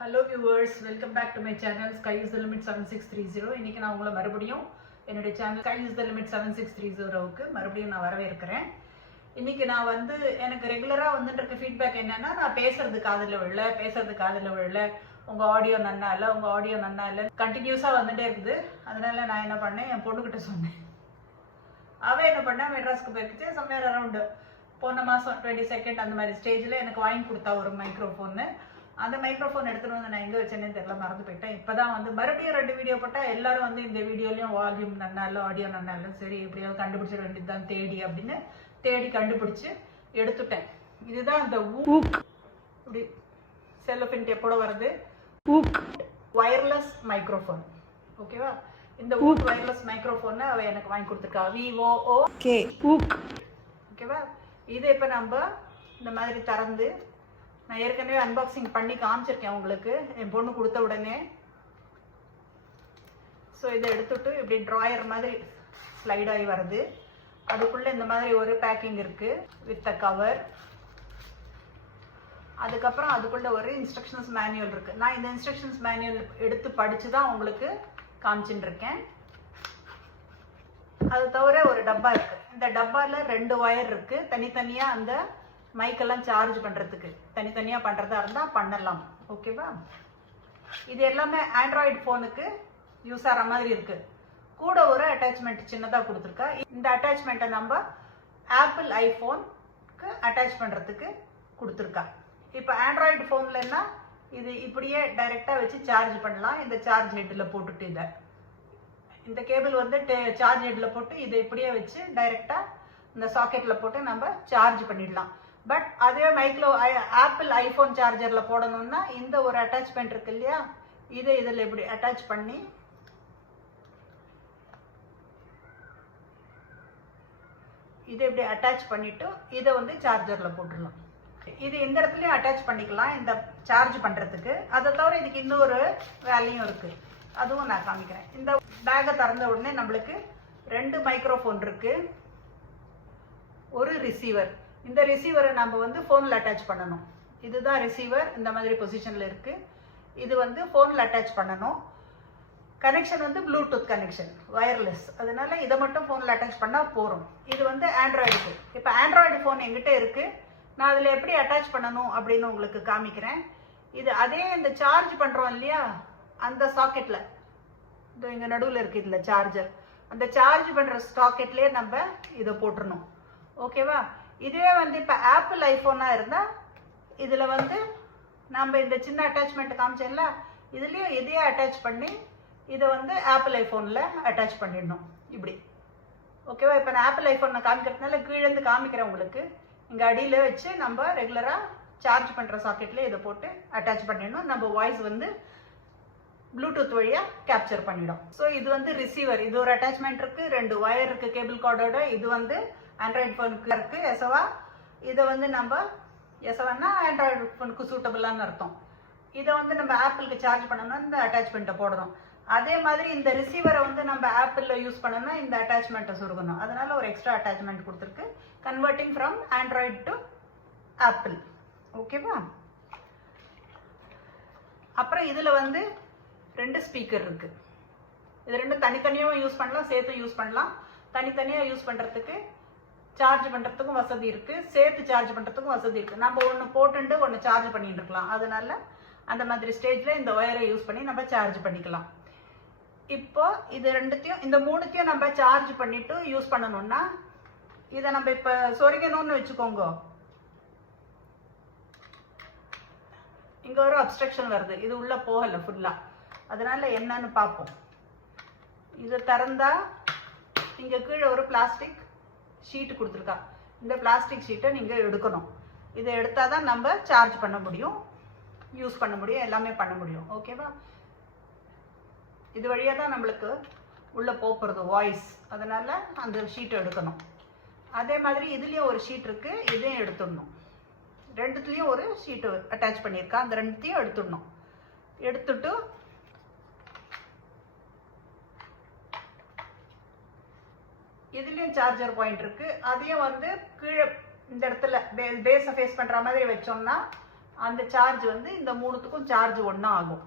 Hello viewers, welcome back to my channel Sky is the Limit 7630. இன்னைக்கு நான் உங்களை மறுபடியும் என்னோட channel Sky is the Limit 7630க்கு மறுபடியும் நான் வரவேற்கிறேன். இன்னைக்கு நான் எனக்கு ரெகுலரா இருக்க ஃபீட்பேக் என்னன்னா, நான் பேசுறது காதுல விழல, உங்க ஆடியோ நன்னா இல்ல, கண்டினியூஸா வந்துட்டே இருக்குது. அதனால நான் என்ன பண்ணேன், என் பொண்ணுகிட்ட சொன்னேன். அவ என்ன பண்ணா, மெட்ராஸ்க்கு போயிடுச்சு. சம்வேர் அரௌண்ட் போன மாசம் 22nd அந்த மாதிரி ஸ்டேஜ்ல எனக்கு வாங்கி கொடுத்தா ஒரு மைக்ரோஃபோன். அந்த மைக்ரோஃபோன் எடுத்துட்டு வந்து நான் எங்க வச்சேன்னு தெரியல, மறந்து போயிட்டேன். இப்பதான் மறுபடியும் 2 வீடியோ போட்டா எல்லாரும் இந்த வீடியோலயும் வால்யூம் நல்லா இல்ல, ஆடியோ நல்லா இல்ல, சரி எப்படியாவது கண்டுபிடிச்சிட வேண்டியதுதான் தேடி அப்படின்னு தேடி கண்டுபிடிச்சு எடுத்துட்டேன். இதுதான் அந்த ஊக், இப்படி செல்லோபின் டேப்போட வருது, ஊக் வயர்லெஸ் மைக்ரோஃபோன். ஓகேவா? இந்த ஊக் வயர்லெஸ் மைக்ரோஃபோன் அவ எனக்கு வாங்கி கொடுத்துருக்கா, VOOK ஊக். ஓகேவா? இது இப்ப நம்ம இந்த மாதிரி திறந்து, நான் ஏற்கனவே அன்பாக்சிங் பண்ணி காமிச்சிருக்கேன் உங்களுக்கு என் பொண்ணு கொடுத்த உடனே. ஸோ இதை எடுத்துட்டு இப்படி ட்ராயர் மாதிரி ஸ்லைட் ஆகி வருது. அதுக்குள்ள இந்த மாதிரி ஒரு பேக்கிங் இருக்கு வித் அ கவர். அதுக்கப்புறம் அதுக்குள்ள ஒரு இன்ஸ்ட்ரக்ஷன்ஸ் மேனுவல் இருக்கு. நான் இந்த இன்ஸ்ட்ரக்ஷன்ஸ் மேனுவல் எடுத்து படிச்சு தான் உங்களுக்கு காமிச்சுட்டு இருக்கேன். அது தவிர ஒரு டப்பா இருக்கு. இந்த டப்பால 2 வயர் இருக்கு. தனித்தனியா அந்த மைக்கெல்லாம் சார்ஜ் பண்றதுக்கு தனித்தனியா பண்றதா இருந்தா பண்ணலாம். ஓகேவா? இது எல்லாமே ஆண்ட்ராய்டு போனுக்கு யூஸ் ஆகிற மாதிரி இருக்கு. கூட ஒரு அட்டாச்மெண்ட் சின்னதா கொடுத்துருக்கா. இந்த அட்டாச்மெண்ட்டை நம்ம ஆப்பிள் ஐபோனுக்கு அட்டாச் பண்றதுக்கு கொடுத்துருக்கா. இப்போ ஆண்ட்ராய்டு போன்லன்னா இது இப்படியே டைரக்டா வச்சு சார்ஜ் பண்ணலாம். இந்த சார்ஜ் ஹெட்ல போட்டுட்டு இந்த கேபிள் சார்ஜ் ஹெட்ல போட்டு இதை இப்படியே வச்சு டைரக்டா இந்த சாக்கெட்ல போட்டு நம்ம சார்ஜ் பண்ணிடலாம். பட் அதே ஆப்பிள் ஐபோன் சார்ஜர்ல போடணும்னா இந்த ஒரு அட்டாச்மெண்ட் இருக்கு இல்லையா, இதை இதுல இப்படி அட்டாச் பண்ணி இதை இப்படி அட்டாச் பண்ணிட்டு இதை சார்ஜர்ல போட்டுடலாம். இது இந்த இடத்துலயும் அட்டாச் பண்ணிக்கலாம் இந்த சார்ஜ் பண்றதுக்கு. அதை தவிர இதுக்கு இன்னொரு வேலையும் இருக்கு, அதுவும் நான் காமிக்கிறேன். இந்த பேக்கை திறந்த உடனே நம்மளுக்கு 2 மைக்ரோஃபோன் இருக்கு, ஒரு ரிசீவர். இந்த ரிசீவரை நம்ம போன்ல அட்டாச் பண்ணணும். இதுதான் ரிசீவர், இந்த மாதிரி பொசிஷன்ல இருக்கு. இது போன்ல அட்டாச் பண்ணணும். Connection Bluetooth connection, wireless. அதனால இதை மட்டும் போன்ல அட்டாச் பண்ணா போறோம். இது ஆண்ட்ராய்டுக்கு. இப்ப ஆண்ட்ராய்டு போன் எங்கிட்ட இருக்கு, நான் அதுல எப்படி அட்டாச் பண்ணணும் அப்படின்னு உங்களுக்கு காமிக்கிறேன். இது அதே இந்த சார்ஜ் பண்றோம் இல்லையா, அந்த சாக்கெட்ல இங்க நடுவில் இருக்கு இதுல சார்ஜர். அந்த சார்ஜ் பண்ற சாக்கெட்லயே நம்ம இதை போட்டுறணும். ஓகேவா? இதே இப்ப ஆப்பிள் ஐபோனா இருந்தா இதுல நம்ம இந்த சின்ன அட்டாச்மெண்ட் காமிச்சேன்ல, இதுலயும் இதையே அட்டாச் பண்ணி இதை ஆப்பிள் ஐபோன்ல அட்டாச் பண்ணிடணும் இப்படி. ஓகேவா? இப்ப நான் ஆப்பிள் ஐபோன் காமிக்கிறதுனால கீழே இருந்து காமிக்கிறேன் உங்களுக்கு. இங்க அடியில வச்சு நம்ம ரெகுலரா சார்ஜ் பண்ற சாக்கெட்ல இதை போட்டு அட்டாச் பண்ணிடணும். நம்ம வாய்ஸ் ப்ளூடூத் வழியா கேப்சர் பண்ணிடும். ஸோ இது ரிசீவர். இது ஒரு அட்டாச்மெண்ட் இருக்கு, 2 வயர் இருக்கு கேபிள் கார்டோட. இது ஆண்ட்ராய்டு போனுக்கு இருக்கு எசவா. இதை நம்ம எசவானா ஆண்ட்ராய்டு போனுக்கு சூட்டபிளான்னு அர்த்தம். இதை நம்ம ஆப்பிளுக்கு சார்ஜ் பண்ணணும்னா இந்த அட்டாச்மெண்ட்டை போடணும். அதே மாதிரி இந்த ரிசீவரை நம்ம ஆப்பிள்ல யூஸ் பண்ணணும்னா இந்த அட்டாச்மெண்ட்டை சொருகணும். அதனால ஒரு எக்ஸ்ட்ரா அட்டாச்மெண்ட் கொடுத்துருக்கு, converting from Android to apple. ஓகேவா? அப்புறம் இதுல 2 ஸ்பீக்கர் இருக்கு. இது 2 தனித்தனியாவும் யூஸ் பண்ணலாம், சேர்த்து யூஸ் பண்ணலாம். தனித்தனியா யூஸ் பண்றதுக்கு சார்ஜ் பண்றதுக்கும் வசதி இருக்கு, சேர்த்து சார்ஜ் பண்றதுக்கும் வசதி இருக்கு. நம்ம ஒன்னு போட்டுட்டு ஒன்னு சார்ஜ் பண்ணிட்டு இருக்கலாம். அதனால அந்த மாதிரி ஸ்டேஜ்ல இந்த ஒயரை யூஸ் பண்ணி நம்ம சார்ஜ் பண்ணிக்கலாம். இப்போ இது 2த்தையும் இந்த 3த்தையும் நம்ம சார்ஜ் பண்ணிட்டு யூஸ் பண்ணணும்னா இதை நம்ம இப்ப சொருகணும்னு வச்சுக்கோங்க. இங்க ஒரு அப்ஸ்ட்ரக்ஷன் வருது, இது உள்ள போகல ஃபுல்லா. அதனால என்னன்னு பார்ப்போம். இதை திறந்தா இங்க கீழே ஒரு பிளாஸ்டிக் ஷீட் கொடுத்துருக்கா. இந்த பிளாஸ்டிக் ஷீட்டை நீங்க எடுக்கணும். இதை எடுத்தாதான் நம்ம சார்ஜ் பண்ண முடியும், யூஸ் பண்ண முடியும், எல்லாமே பண்ண முடியும். ஓகேவா? இது வழியா தான் நம்மளுக்கு உள்ள போறது வாய்ஸ். அதனால அந்த ஷீட்டை எடுக்கணும். அதே மாதிரி இதுலயும் ஒரு ஷீட் இருக்கு, இதையும் எடுத்துடணும். 2த்துலயும் ஒரு ஷீட் அட்டாச் பண்ணியிருக்கா, அந்த 2த்தையும் எடுத்துடணும். எடுத்துட்டு இதுலயும் சார்ஜர் பாயிண்ட் இருக்கு. அதையும் கீழே இந்த இடத்துல பேஸை ஃபேஸ் பண்ற மாதிரி வச்சோம்னா அந்த சார்ஜ் வந்து இந்த மூணுத்துக்கும் சார்ஜ் ஒன்றா ஆகும்.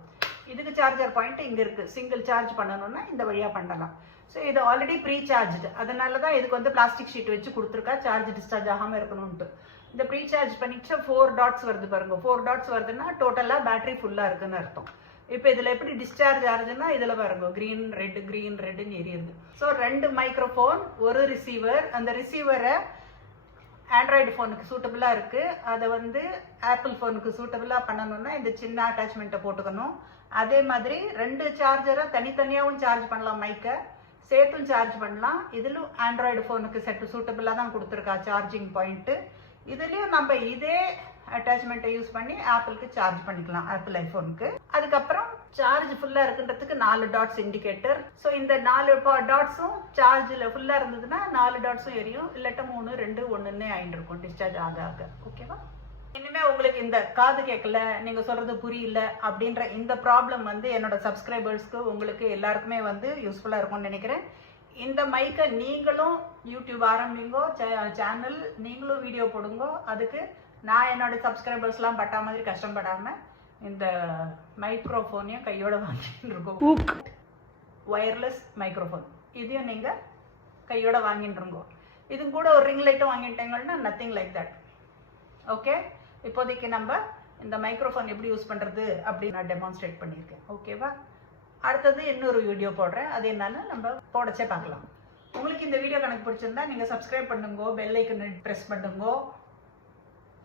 இதுக்கு சார்ஜர் பாயிண்ட் இங்கே இருக்குது. சிங்கிள் சார்ஜ் பண்ணணும்னா இந்த வழியாக பண்ணலாம். ஸோ இது ஆல்ரெடி ப்ரீ சார்ஜ்டு, அதனால தான் இதுக்கு வந்து பிளாஸ்டிக் ஷீட் வச்சு கொடுத்துருக்கா சார்ஜ் டிஸ்சார்ஜ் ஆகாமல் இருக்கணும்ட்டு. இந்த ப்ரீ சார்ஜ் பண்ணிச்சா 4 டாட்ஸ் வருது பாருங்க. 4 டாட்ஸ் வருதுன்னா டோட்டலாக பேட்டரி ஃபுல்லாக இருக்குன்னு அர்த்தம். இப்போ இதில் எப்படி டிஸ்சார்ஜ் ஆகுதுன்னா இதில் பாருங்க க்ரீன் ரெட்டுன்னு எரியுது. ஸோ 2 மைக்ரோஃபோன், ஒரு ரிசீவர். அந்த ரிசீவரை ஆண்ட்ராய்டு ஃபோனுக்கு சூட்டபிளாக இருக்குது. அதை வந்து ஆப்பிள் ஃபோனுக்கு சூட்டபிளாக பண்ணணும்னா இந்த சின்ன அட்டாச்மெண்ட்டை போட்டுக்கணும். அதே மாதிரி 2 சார்ஜரை தனித்தனியாகவும் சார்ஜ் பண்ணலாம், மைக்கை சேர்த்தும் சார்ஜ் பண்ணலாம். இதிலும் ஆண்ட்ராய்டு ஃபோனுக்கு சூட்டபிளாக தான் கொடுத்துருக்கா சார்ஜிங் பாயிண்ட்டு. இதுலேயும் நம்ம இதே அட்டாச்மெண்ட்டை யூஸ் பண்ணி ஆப்பிளுக்கு சார்ஜ் பண்ணிக்கலாம், ஆப்பிள் ஐஃபோனுக்கு. அதுக்கப்புறம் சார்ஜ் ஃபுல்லாக இருக்குன்றதுக்கு 4 டாட்ஸ் இண்டிகேட்டர். ஸோ இந்த 4 டாட்ஸும் சார்ஜில் ஃபுல்லாக இருந்ததுன்னா 4 டாட்ஸும் எரியும், இல்லாட்டா 3, 2, 1ன்னு ஆகிட்டு இருக்கும் டிஸ்சார்ஜ் ஆக. ஓகேவா? இனிமே உங்களுக்கு இந்த காது கேட்கல, நீங்க சொல்றது புரியல அப்படின்ற இந்த ப்ராப்ளம் வந்து என்னோட சப்ஸ்கிரைபர்ஸ்க்கு உங்களுக்கு எல்லாருக்குமே வந்து யூஸ்ஃபுல்லா இருக்கும்னு நினைக்கிறேன். இந்த மைக்கை நீங்களும் யூடியூப் ஆரம்பிங்கோ, சேனல் நீங்களும் வீடியோ போடுங்கோ. அதுக்கு நான் என்னோட சப்ஸ்கிரைபர்ஸ்லாம் பட்டா மாதிரி கஷ்டப்படாம இந்த மைக்ரோஃபோனையும் கையோட வாங்கிட்டு இருக்கோம். ஒயர்லெஸ் மைக்ரோஃபோன் இதையும் நீங்க கையோட வாங்கிட்டு இருக்கோ. இது கூட ஒரு ரிங் லைட்டும் வாங்கிட்டீங்கன்னா நத்திங் லைக் தட். ஓகே, இப்போதைக்கு நம்ம இந்த மைக்ரோஃபோன் எப்படி யூஸ் பண்ணுறது அப்படின்னு நான் டெமான்ஸ்ட்ரேட் பண்ணியிருக்கேன். ஓகேவா? அடுத்தது இன்னொரு வீடியோ போடுறேன், அது என்னன்னு நம்ம போடச்சே பார்க்கலாம். உங்களுக்கு இந்த வீடியோ கணக்கு பிடிச்சிருந்தா நீங்கள் சப்ஸ்கிரைப் பண்ணுங்கோ, பெல் ஐக்கனை ப்ரெஸ் பண்ணுங்கோ,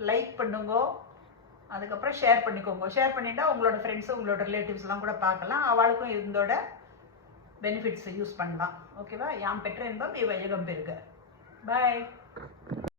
லைக் பண்ணுங்கோ, அதுக்கப்புறம் ஷேர் பண்ணிக்கோங்க. ஷேர் பண்ணிட்டா உங்களோட ஃப்ரெண்ட்ஸு உங்களோட ரிலேட்டிவ்ஸ்லாம் கூட பார்க்கலாம், அவளுக்கும் இதோட பெனிஃபிட்ஸ் யூஸ் பண்ணலாம். ஓகேவா? யாம் பெற்ற இன்பம் இவ்வையகம் பெறுக. பாய்.